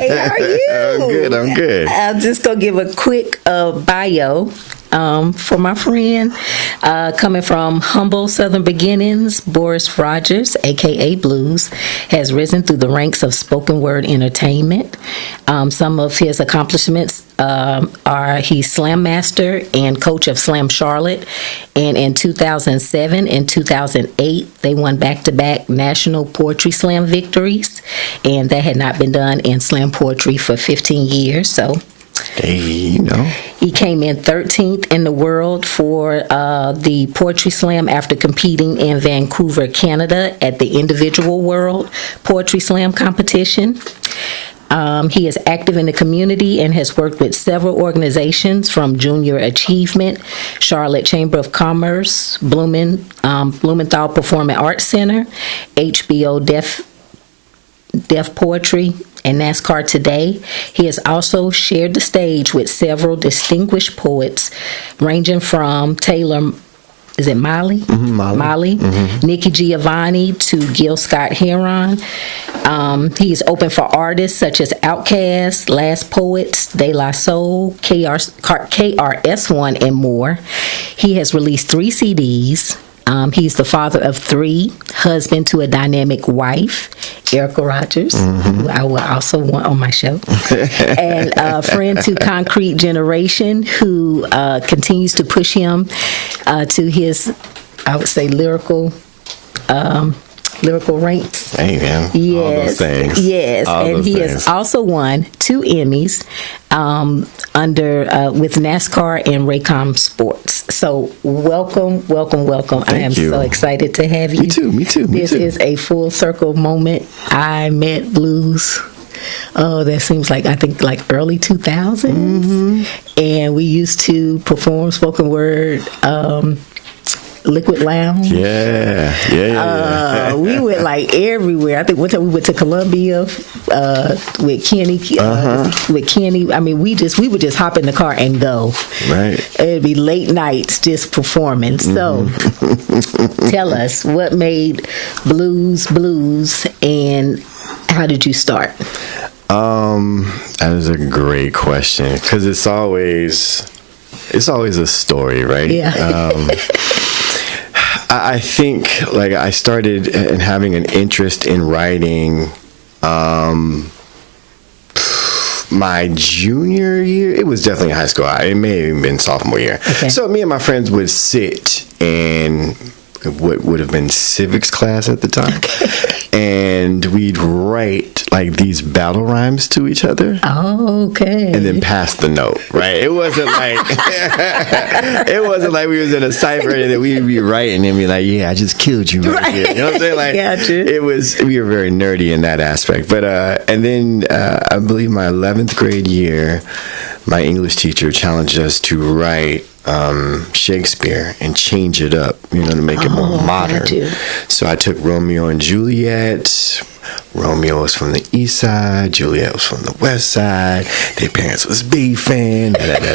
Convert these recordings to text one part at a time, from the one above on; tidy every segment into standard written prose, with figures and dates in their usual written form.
Hey, how are you? I'm good. I'm just going to give a quick bio for my friend. Coming from humble Southern beginnings, Boris Rogers, a.k.a. Bluz, has risen through the ranks of spoken word entertainment. Some of his accomplishments are he's Slam Master and coach of Slam Charlotte. And in 2007 and 2008, they won back-to-back National Poetry Slam victories. And that had not been done in slam poetry for 15 years. So He came in 13th in the world for the Poetry Slam after competing in Vancouver, Canada at the Individual World Poetry Slam competition. He is active in the community and has worked with several organizations from Junior Achievement, Charlotte Chamber of Commerce, Blumenthal Performance Arts Center, HBO Def Poetry, and NASCAR Today. He has also shared the stage with several distinguished poets, ranging from Taylor, is it Molly? Mm-hmm, Molly. Mm-hmm. Nikki Giovanni to Gil Scott-Heron. He's open for artists such as Outkast, Last Poets, De La Soul, KRS-One, and more. He has released 3 CDs. He's the father of 3, husband to a dynamic wife, Erica Rogers, who I will also want on my show, and a friend to Concrete Generation, who continues to push him to his, I would say, lyrical ranks. Hey, man. Yes, all those things. Yes, and he has also won 2 Emmys with NASCAR and Raycom Sports. So welcome. I am so excited to have you. Me too. This is a full circle moment. I met Bluz. Oh, that seems like, I think, like early 2000s. And we used to perform spoken word, Liquid Lounge. Yeah. We went like everywhere. I think one time we went to Columbia with Kenny. With Kenny, I mean, we would just hop in the car and go. Right. It'd be late nights just performing. So, tell us what made Bluzbluz and how did you start? That is a great question because it's always a story, right? Yeah. I think like I started in having an interest in writing my junior year. It was definitely high school. It may have even been sophomore year. Okay. So me and my friends would sit in what would have been civics class at the time. And we'd write like these battle rhymes to each other. Oh, okay. And then pass the note, right? It wasn't like we was in a cipher and then we'd be writing and be like, yeah, I just killed you right here. You know what I'm saying? Like Gotcha. We were very nerdy in that aspect. But and then I believe my 11th grade year, my English teacher challenged us to write Shakespeare and change it up, to make it more modern. So I took Romeo and Juliet. Romeo was from the east side, Juliet was from the west side. Their parents was beefing, and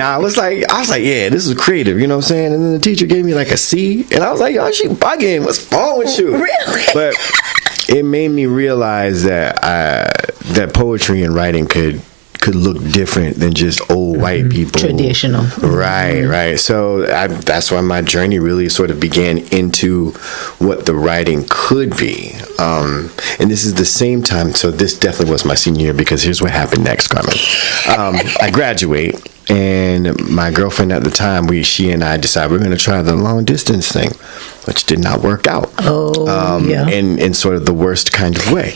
I was like, yeah, this is creative, you know what I'm saying? And then the teacher gave me like a C, and I was like, yo, she bugging. What's wrong with you? Really? But it made me realize that that poetry and writing could look different than just old white people. Traditional. Right. So that's why my journey really sort of began into what the writing could be. And this is the same time, so this definitely was my senior year because here's what happened next, Carmen. I graduate, and my girlfriend at the time, she and I decided we're going to try the long distance thing, which did not work out. Yeah. In sort of the worst kind of way.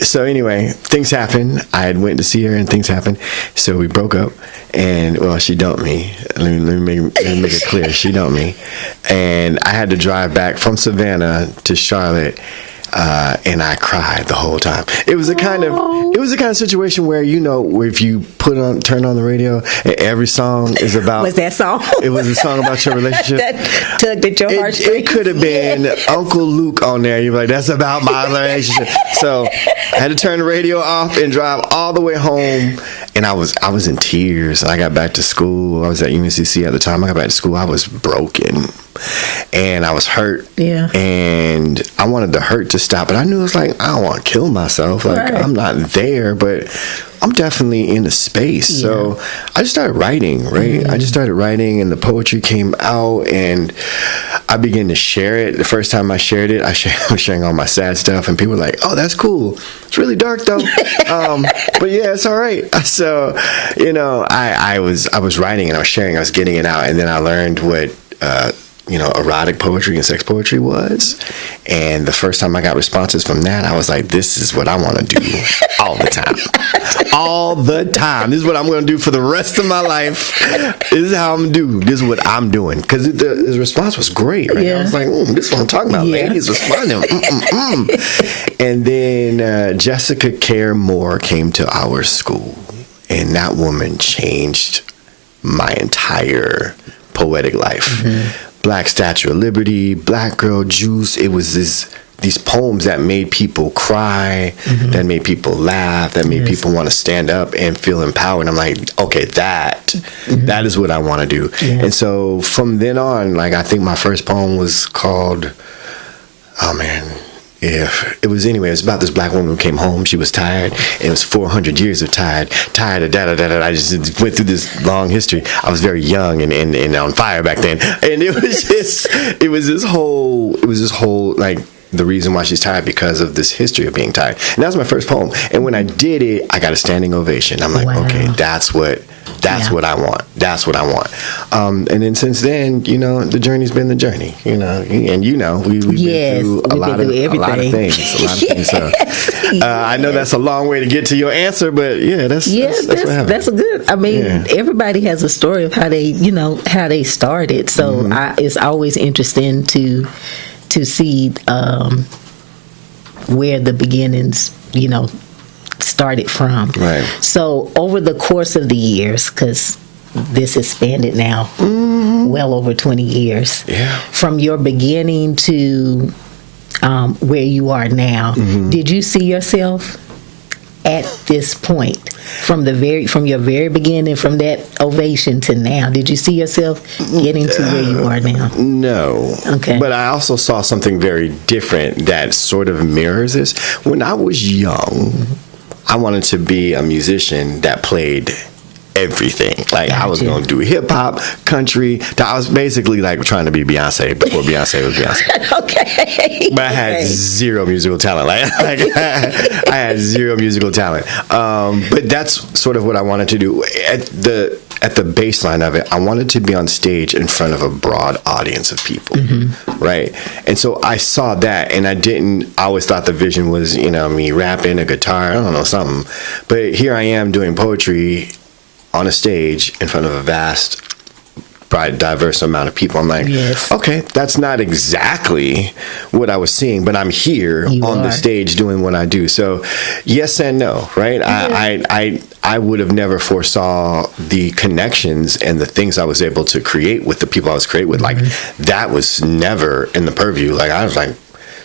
So anyway, things happened. I had went to see her and things happened. So we broke up and, well, she dumped me. Let me make it clear. She dumped me. And I had to drive back from Savannah to Charlotte. And I cried the whole time. It was a kind of situation where, if you turn on the radio, and every song is about. Was that song? It was a song about your relationship. That tugged at your heartstrings. It could have been Uncle Luke on there. You're like, that's about my relationship. So I had to turn the radio off and drive all the way home. And I was in tears. I got back to school. I was at UNCC at the time. I got back to school. I was broken. and I was hurt. Yeah. And I wanted the hurt to stop, but I knew it was like, I don't want to kill myself. Like, Right. I'm not there, but I'm definitely in a space. Yeah. So I just started writing, right? Mm-hmm. I just started writing, and the poetry came out, and I began to share it. The first time I shared it, I was sharing all my sad stuff, and people were like, "Oh, that's cool. It's really dark though, but yeah, it's all right." So, you know, I was writing and I was sharing, I was getting it out, and then I learned what erotic poetry and sex poetry was. And the first time I got responses from that, I was like, this is what I want to do all the time. All the time. This is what I'm going to do for the rest of my life. This is how I'm going to do. This is what I'm doing. Because the response was great, right? Yeah. I was like, this is what I'm talking about. Yeah. Ladies responding. And then Jessica Care Moore came to our school. And that woman changed my entire poetic life. Black Statue of Liberty, Black Girl Juice. It was these poems that made people cry, that made people laugh, that made people want to stand up and feel empowered. I'm like, okay, that is what I want to do. Yeah. And so from then on, like, I think my first poem was called, it was about this black woman who came home. She was tired. It was 400 years of tired of da-da-da-da. I just went through this long history. I was very young and on fire back then. And it was this whole, like, the reason why she's tired because of this history of being tired. And that was my first poem. And when I did it, I got a standing ovation. I'm like, Wow. okay, that's what I want. That's what I want. And then since then, you know, the journey's been the journey, you know, and we've been through a lot of things. So I know that's a long way to get to your answer, but that's what happened. That's a good. I mean, everybody has a story of how they started. So it's always interesting to see where the beginnings, started from. Right. So over the course of the years, because this has spanned now well over 20 years, from your beginning to where you are now, did you see yourself at this point, from your very beginning, from that ovation to now? Did you see yourself getting to where you are now? No. Okay. But I also saw something very different that sort of mirrors this. When I was young, I wanted to be a musician that played everything. Like, I was going to do hip hop, country. I was basically like trying to be Beyonce before Beyonce was Beyonce. Okay. But I had zero musical talent. Like I had zero musical talent. But that's sort of what I wanted to do. At the baseline of it, I wanted to be on stage in front of a broad audience of people, right? And so I saw that, and I always thought the vision was, me rapping, a guitar, I don't know, something. But here I am doing poetry on a stage in front of a vast, diverse amount of people. I'm like, okay, that's not exactly what I was seeing, but I'm here on the stage doing what I do. So yes and no, right? Yeah. I would have never foresaw the connections and the things I was able to create with the people I was creating with. Like, that was never in the purview. Like, I was like,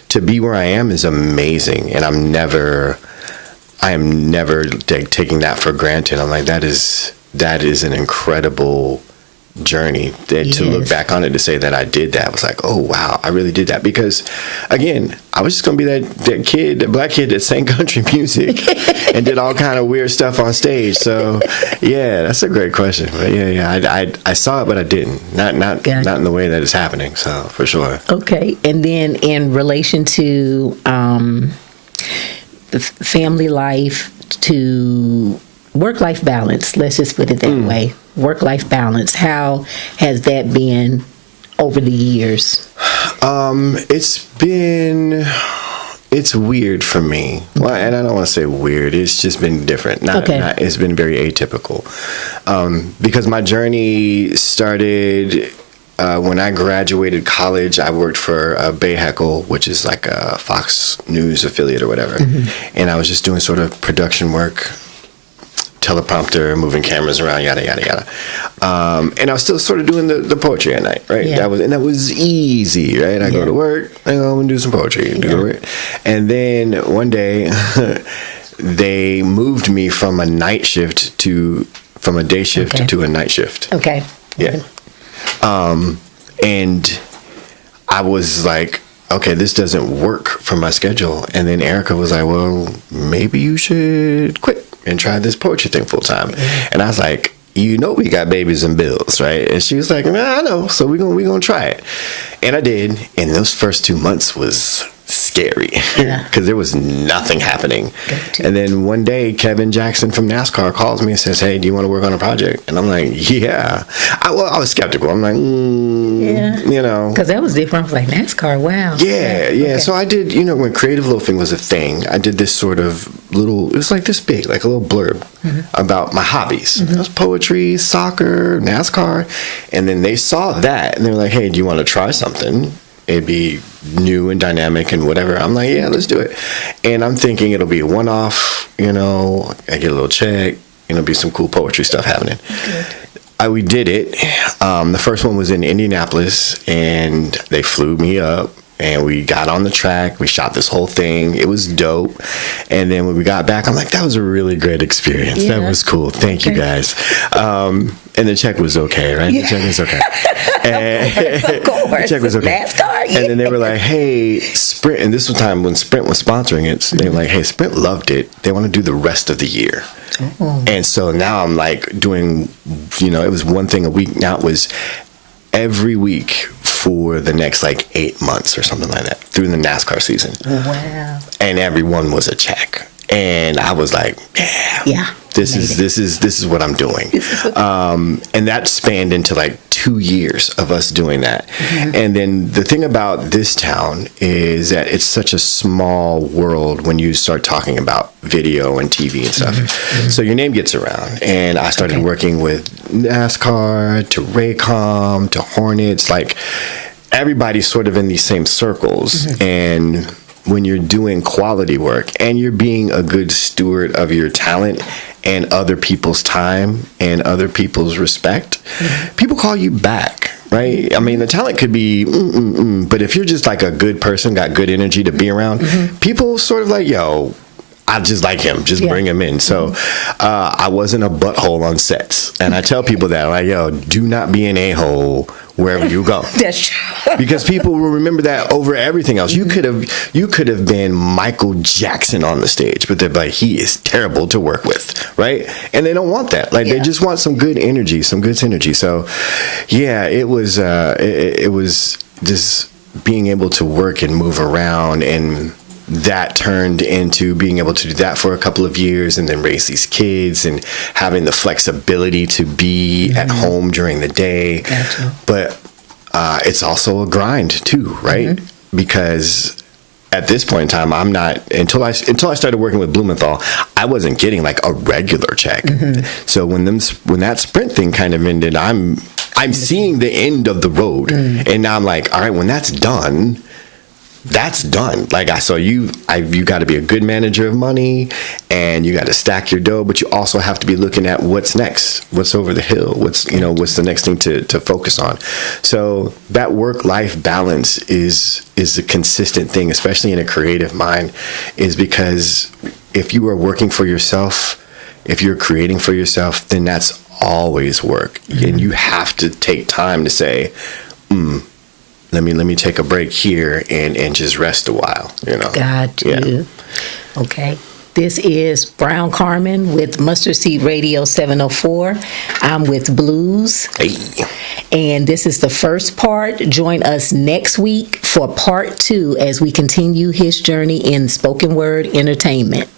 to be where I am is amazing, and I am never taking that for granted. I'm like, that is an incredible journey. To look back on it, to say that I did that, was like, oh wow, I really did that. Because again, I was just gonna be that kid, that black kid that sang country music and did all kind of weird stuff on stage. So yeah, that's a great question. But I saw it, but I didn't. Not in the way that it's happening. So for sure. Okay. And then in relation to family life to work-life balance, let's just put it that way. Work-life balance, how has that been over the years? It's weird for me. Well, and I don't want to say weird. It's just been different. It's been very atypical. Because my journey started when I graduated college. I worked for Bay Heckle, which is like a Fox News affiliate or whatever. And I was just doing sort of production work, teleprompter, moving cameras around, yada, yada, yada. And I was still sort of doing the poetry at night, right? Yeah. That was easy, right? I go to work, I go and do some poetry. And then one day, they moved me from a day shift to a night shift. Okay. Yeah. And I was like, okay, this doesn't work for my schedule. And then Erica was like, well, maybe you should quit and try this poetry thing full time. And I was like, you know, we got babies and bills, right? And she was like, nah, I know. So we're gonna try it. And I did. And those first 2 months was scary because there was nothing happening. And then one day, Kevin Jackson from NASCAR calls me and says, hey, do you want to work on a project? And I'm like, yeah. I was skeptical. I'm like, you know. Because that was different. I was like, NASCAR, wow. Yeah. Okay. So I did, you know, when creative loafing was a thing, I did this sort of little, it was like this big, like a little blurb about my hobbies. It was poetry, soccer, NASCAR. And then they saw that and they were like, hey, do you want to try something? It'd be new and dynamic and whatever. I'm like, yeah, let's do it. And I'm thinking it'll be a one-off, you know, I get a little check, you know, be some cool poetry stuff happening. We did it. The first one was in Indianapolis, and they flew me up, and we got on the track. We shot this whole thing. It was dope. And then when we got back, I'm like, that was a really great experience. That was cool. Thank you, guys. And the check was okay, right? The check was okay. Of course. The check was okay. NASCAR, And then they were like, hey, Sprint, and this was time when Sprint was sponsoring it. So they were like, hey, Sprint loved it. They want to do the rest of the year. And so now I'm like doing, you know, it was one thing a week. Now it was every week for the next like 8 months or something like that through the NASCAR season. Wow. And everyone was a check. And I was like, yeah. This is what I'm doing. And that spanned into like 2 years of us doing that. And then the thing about this town is that it's such a small world when you start talking about video and TV and stuff. So your name gets around. And I started working with NASCAR to Raycom to Hornets, like everybody's sort of in these same circles. And when you're doing quality work and you're being a good steward of your talent and other people's time and other people's respect, people call you back, right? I mean, the talent could be, but if you're just like a good person, got good energy to be around, people sort of like, yo, I just like him. Just bring him in. So I wasn't a butthole on sets. And I tell people that, like, yo, do not be an a-hole wherever you go. That's true. Because people will remember that over everything else. You could have been Michael Jackson on the stage, but they're like, he is terrible to work with, right? And they don't want that. Like they just want some good energy, some good synergy. So yeah, it was just being able to work and move around, and that turned into being able to do that for a couple of years and then raise these kids and having the flexibility to be at home during the day. But it's also a grind too, right? Because at this point in time, I'm not, until I started working with Blumenthal, I wasn't getting like a regular check. So when that Sprint thing kind of ended, I'm seeing the end of the road. And now I'm like, all right, when that's done, like you got to be a good manager of money, and you got to stack your dough, but you also have to be looking at what's next, what's over the hill, what's the next thing to focus on. So that work-life balance is a consistent thing, especially in a creative mind, is because if you are working for yourself, if you're creating for yourself, then that's always work. And you have to take time to say, let me take a break here and just rest a while, you know. Got you. Yeah. Okay. This is Brown Carmen with Mustard Seed Radio 704. I'm with Bluz. Hey. And this is the first part. Join us next week for part 2 as we continue his journey in spoken word entertainment.